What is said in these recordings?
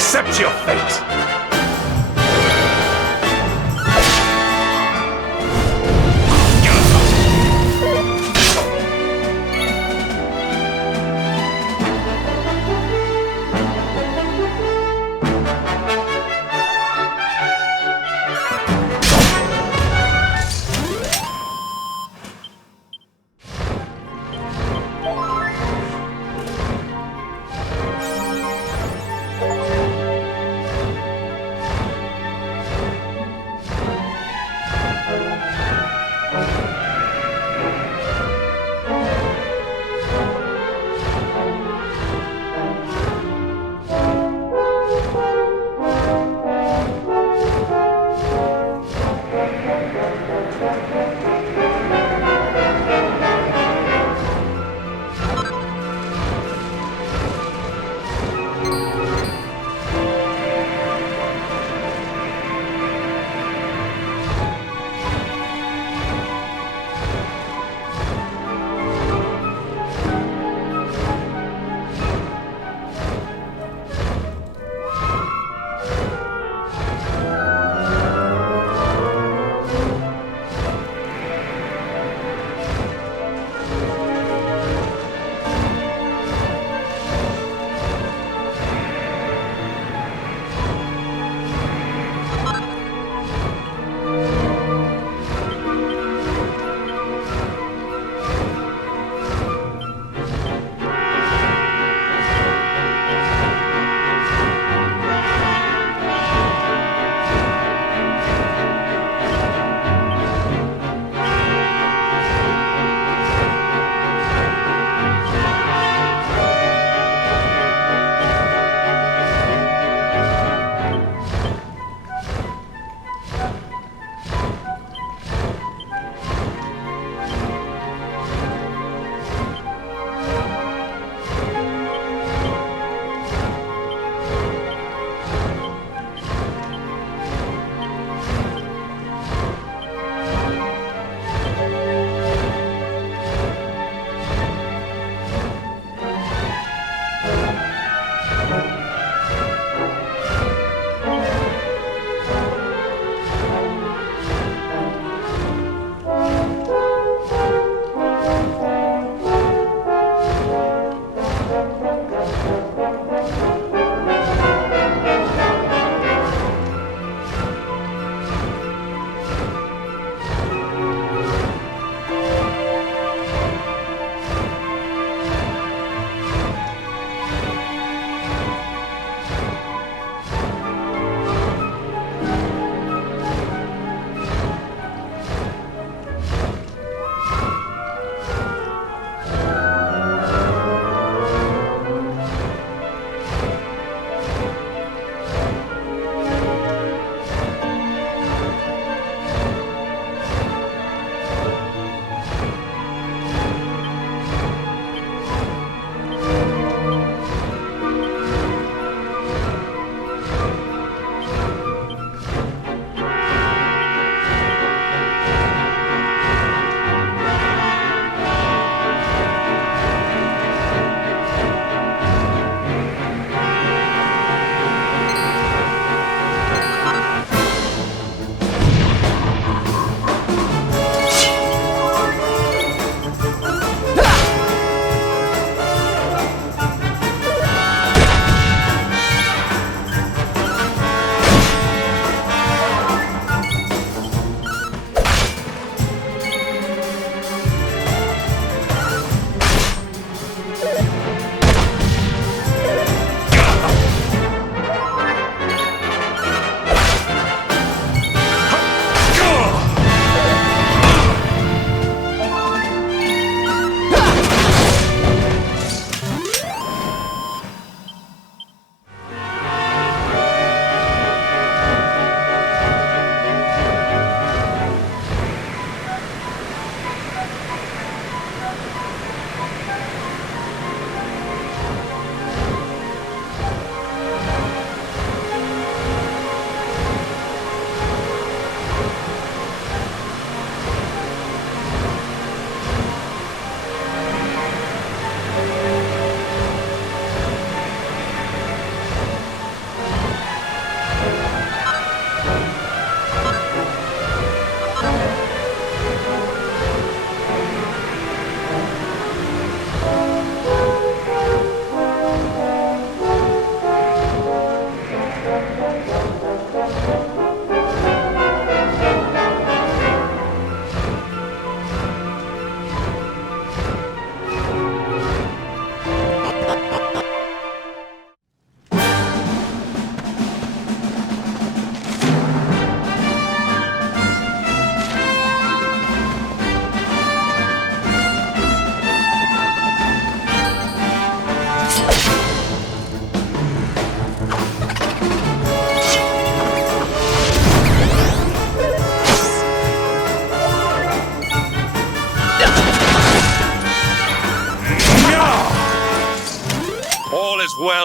Accept your fate!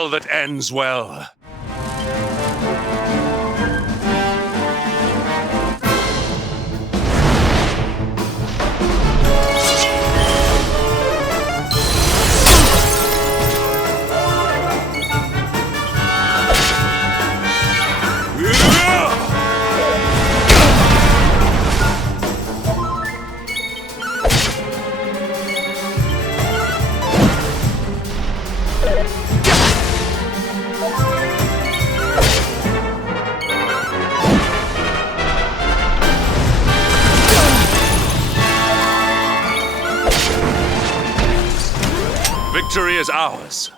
tale that ends well. Victory is ours.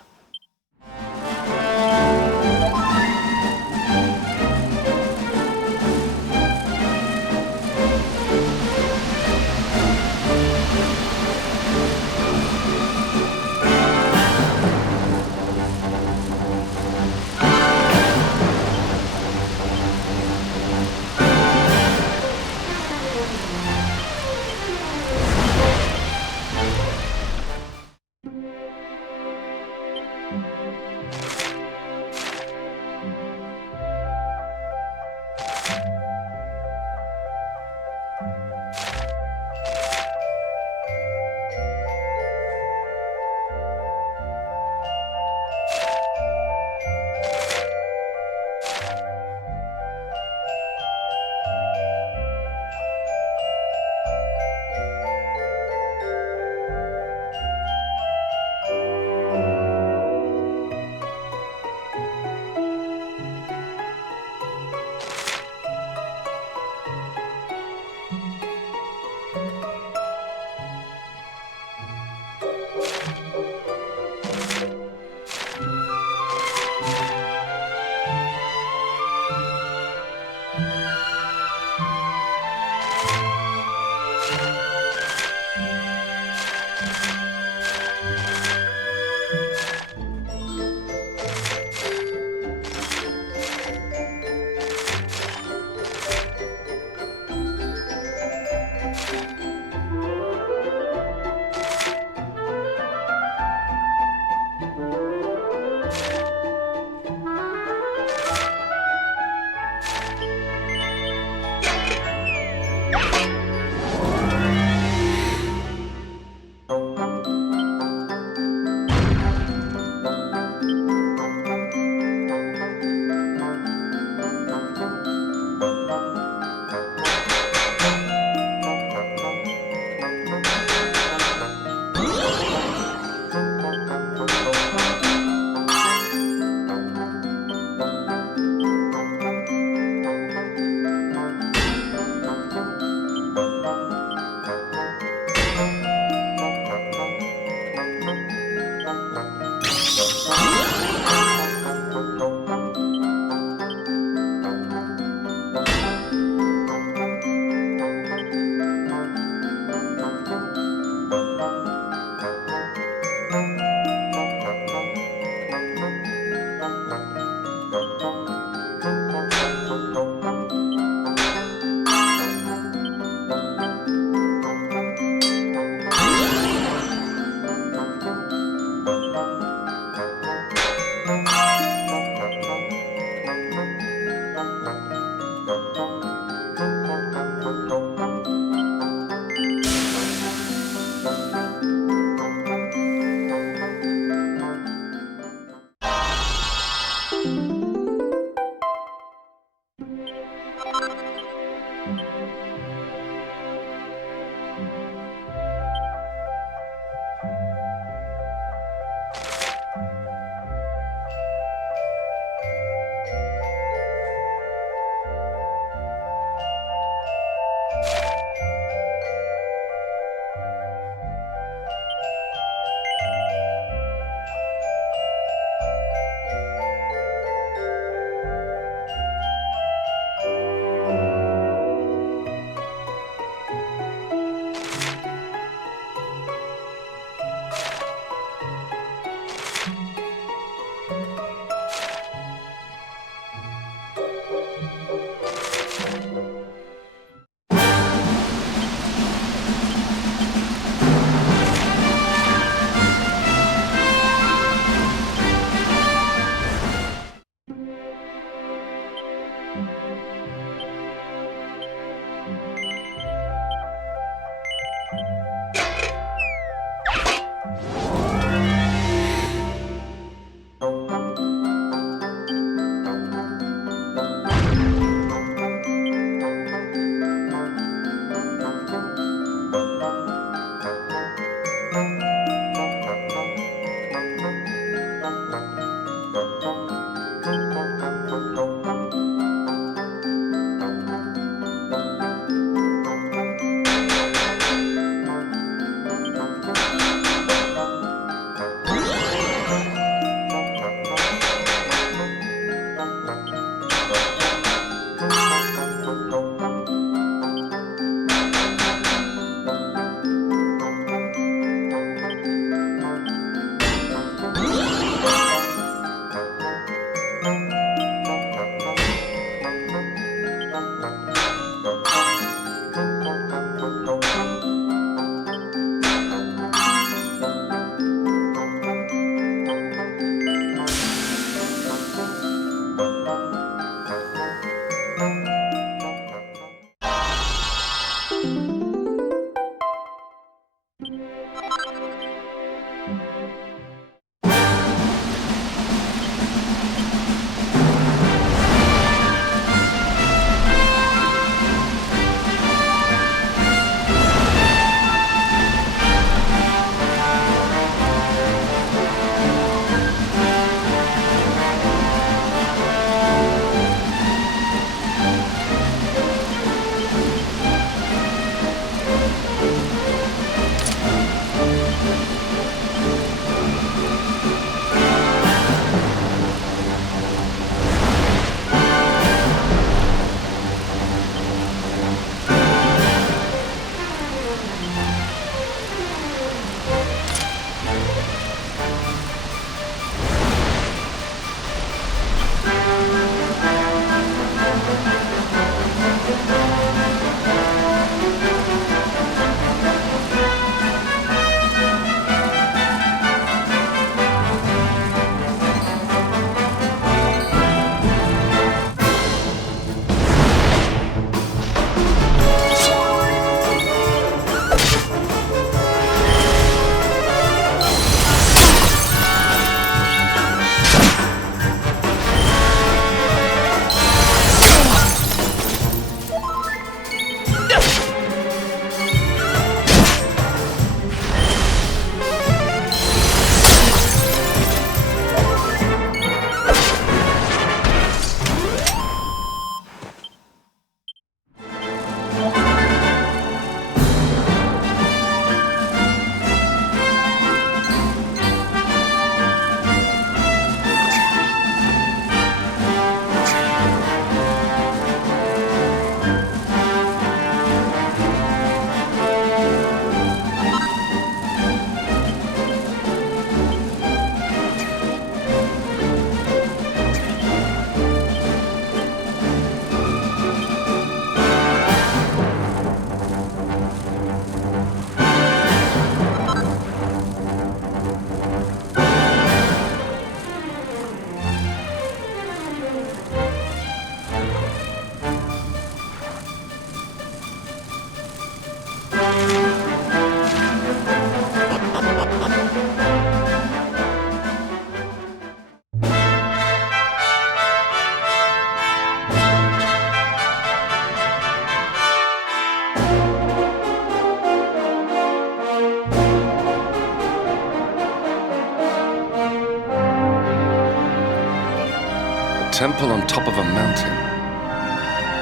temple on top of a mountain.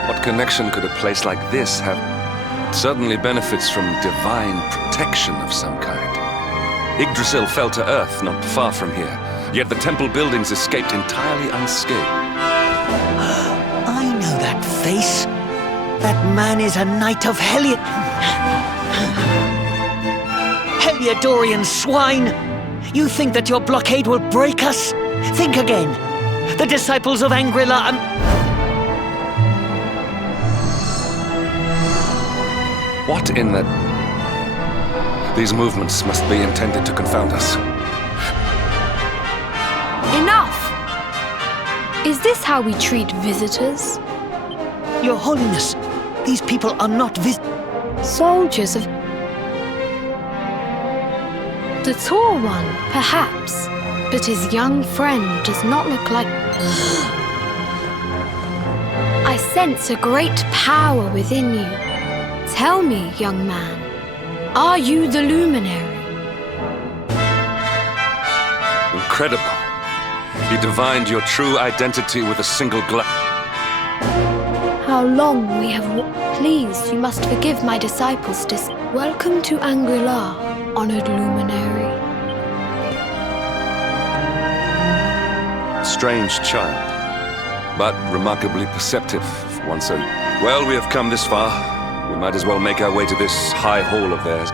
What connection could a place like this have? Suddenly benefits from divine protection of some kind. Yggdrasil fell to earth not far from here, yet the temple buildings escaped entirely unscathed. I know that face. That man is a knight of Heliodorian swine! You think that your blockade will break us? Think again. The disciples of Angrila What in the... These movements must be intended to confound us. Enough! Is this how we treat visitors? Your Holiness, these people are not Soldiers of... The tall one, perhaps, but his young friend does not look like... I sense a great power within you. Tell me, young man, are you the luminary? Incredible. You divined your true identity with a single glance. How long we have Please, you must forgive my disciples' Welcome to Angrila, honored luminary. Strange child, but remarkably perceptive for one so... Well, we have come this far. We might as well make our way to this high hall of theirs.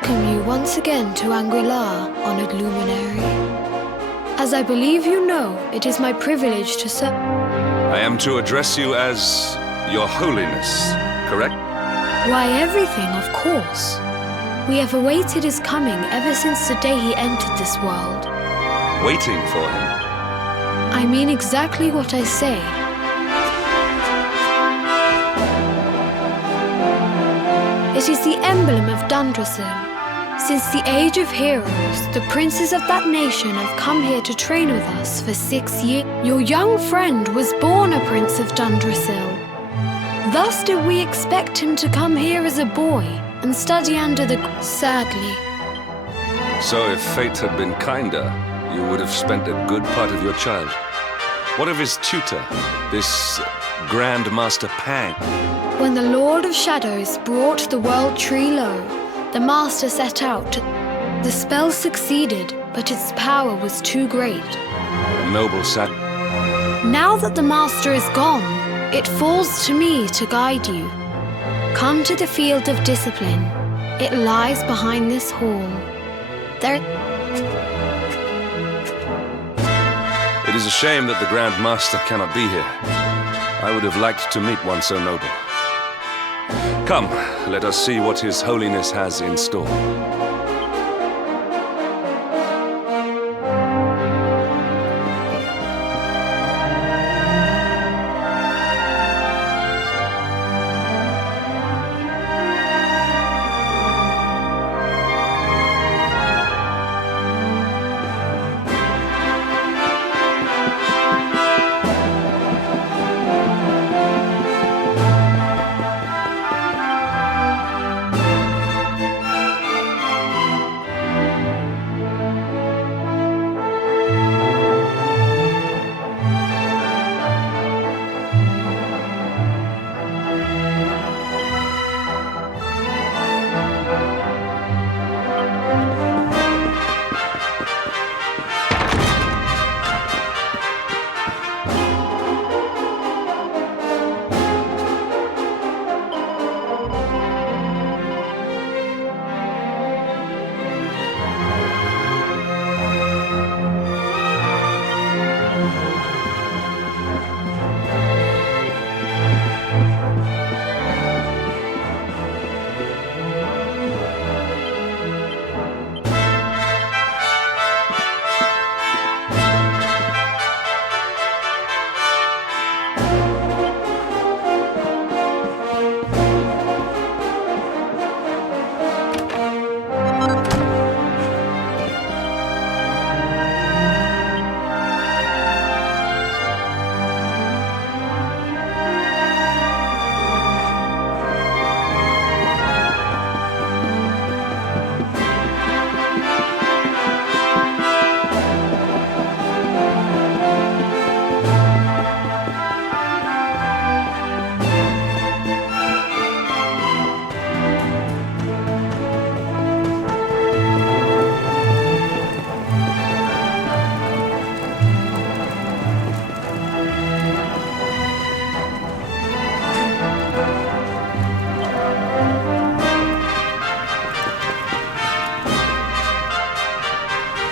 welcome you once again to Anguillar, honored luminary. As I believe you know, it is my privilege to serve. I am to address you as Your Holiness, correct? Why, everything, of course. We have awaited his coming ever since the day he entered this world. Waiting for him. I mean exactly what I say. It is the emblem of Dundrasil. Since the age of heroes, the princes of that nation have come here to train with us for 6 years. Your young friend was born a prince of Dundrasil. Thus did we expect him to come here as a boy and study under the... Sadly. So if fate had been kinder, you would have spent a good part of your child. What of his tutor, this Grand Master Pang? When the Lord of Shadows brought the world tree low, the Master set out. The spell succeeded, but its power was too great. Noble sac. Now that the Master is gone, it falls to me to guide you. Come to the field of discipline. It lies behind this hall. It is a shame that the Grand Master cannot be here. I would have liked to meet one so noble. Come, let us see what His Holiness has in store.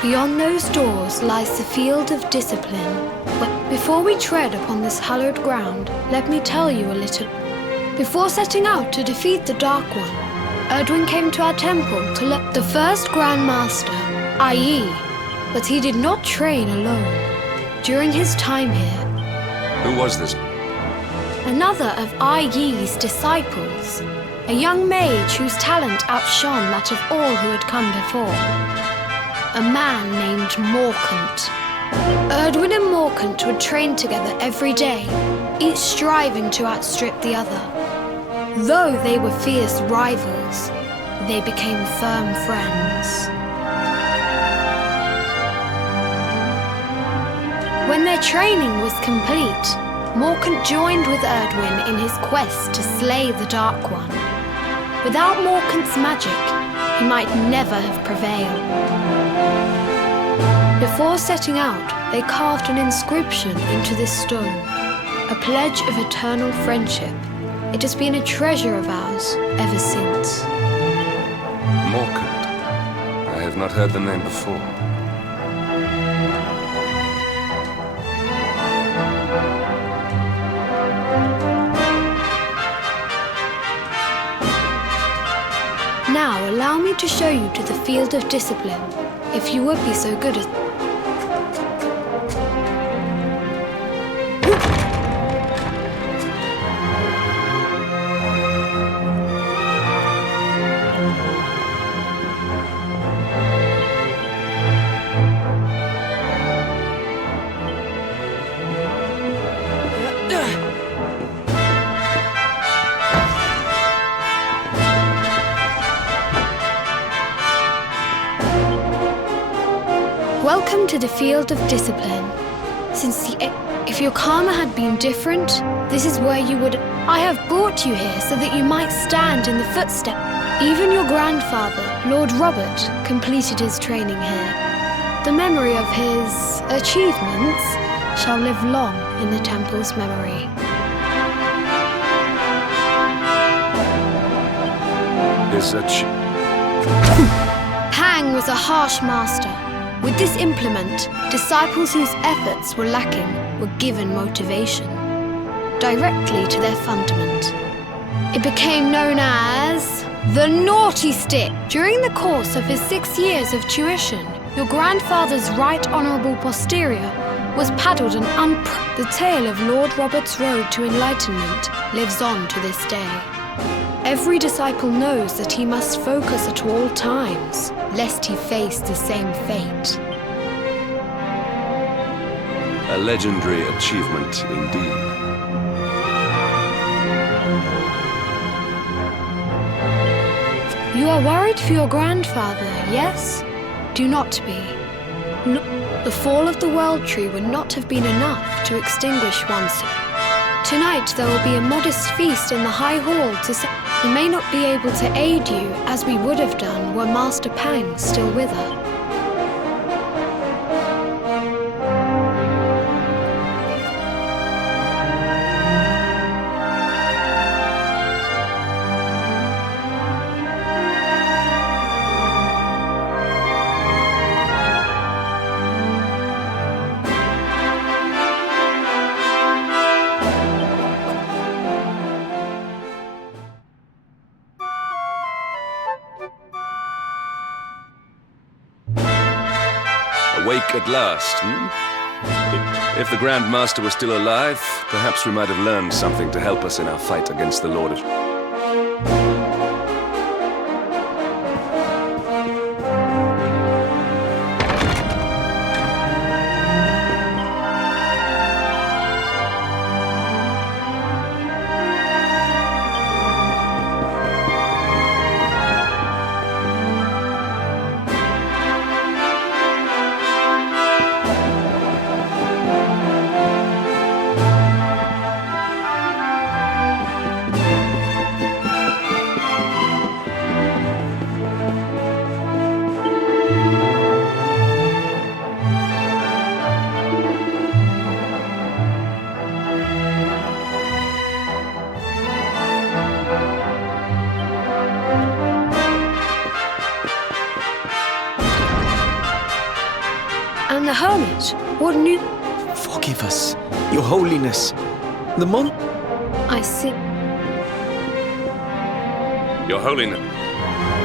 Beyond those doors lies the field of discipline. But before we tread upon this hallowed ground, let me tell you a little. Before setting out to defeat the Dark One, Erdwin came to our temple to let the first Grand Master, i.e., but he did not train alone. During his time here, Who was this? another of I.Yi's disciples, a young mage whose talent outshone that of all who had come before. A man named Morkant. Erdwin and Morkant would train together every day, each striving to outstrip the other. Though they were fierce rivals, they became firm friends. When their training was complete, Morkant joined with Erdwin in his quest to slay the Dark One. Without Morkant's magic, he might never have prevailed. Before setting out, they carved an inscription into this stone, a pledge of eternal friendship. It has been a treasure of ours ever since. Morkant. I've not heard the name before. Now allow me to show you to the field of discipline, if you would be so good as... Welcome to the field of discipline. If your karma had been different, this is where you would... I have brought you here so that you might stand in the footsteps. Even your grandfather, Lord Robert, completed his training here. The memory of his achievements shall live long in the temple's memory. Pang was a harsh master. With this implement, disciples whose efforts were lacking were given motivation, directly to their fundament. It became known as the Naughty Stick. During the course of his 6 years of tuition, your grandfather's right honourable posterior was paddled and The tale of Lord Robert's road to enlightenment lives on to this day. Every disciple knows that he must focus at all times, lest he face the same fate. A legendary achievement indeed. You are worried for your grandfather, yes? Do not be. The fall of the World Tree would not have been enough to extinguish one's... Tonight there will be a modest feast in the High Hall to... We may not be able to aid you as we would have done were Master Pang still with us. Awake at last, If the Grand Master were still alive, perhaps we might have learned something to help us in our fight against the Lord of... And the hermit, what new... Forgive us, Your Holiness. The mon... I see. Your Holiness.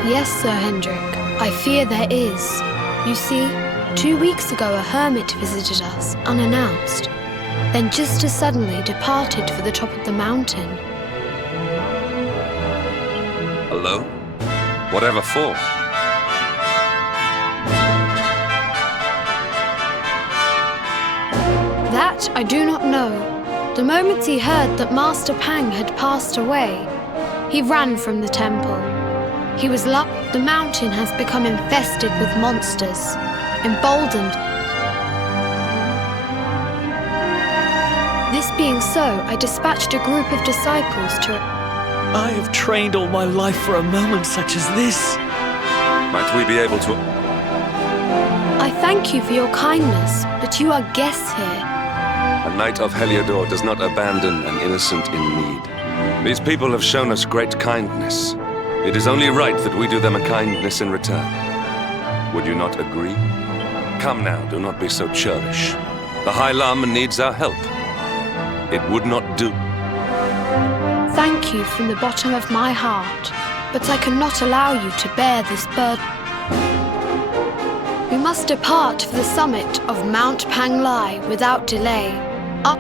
Yes, Sir Hendrik, I fear there is. You see, 2 weeks ago a hermit visited us, unannounced, then just as suddenly departed for the top of the mountain. Alone? Whatever for? That I do not know. The moment he heard that Master Pang had passed away, he ran from the temple. He was the mountain has become infested with monsters. Emboldened. This being so, I dispatched a group of disciples to... I have trained all my life for a moment such as this. Might we be able to... I thank you for your kindness, but you are guests here. A knight of Heliodor does not abandon an innocent in need. These people have shown us great kindness. It is only right that we do them a kindness in return. Would you not agree? Come now, do not be so churlish. The High Lama needs our help. It would not do. Thank you from the bottom of my heart, but I cannot allow you to bear this burden. We must depart for the summit of Mount Panglai without delay. Up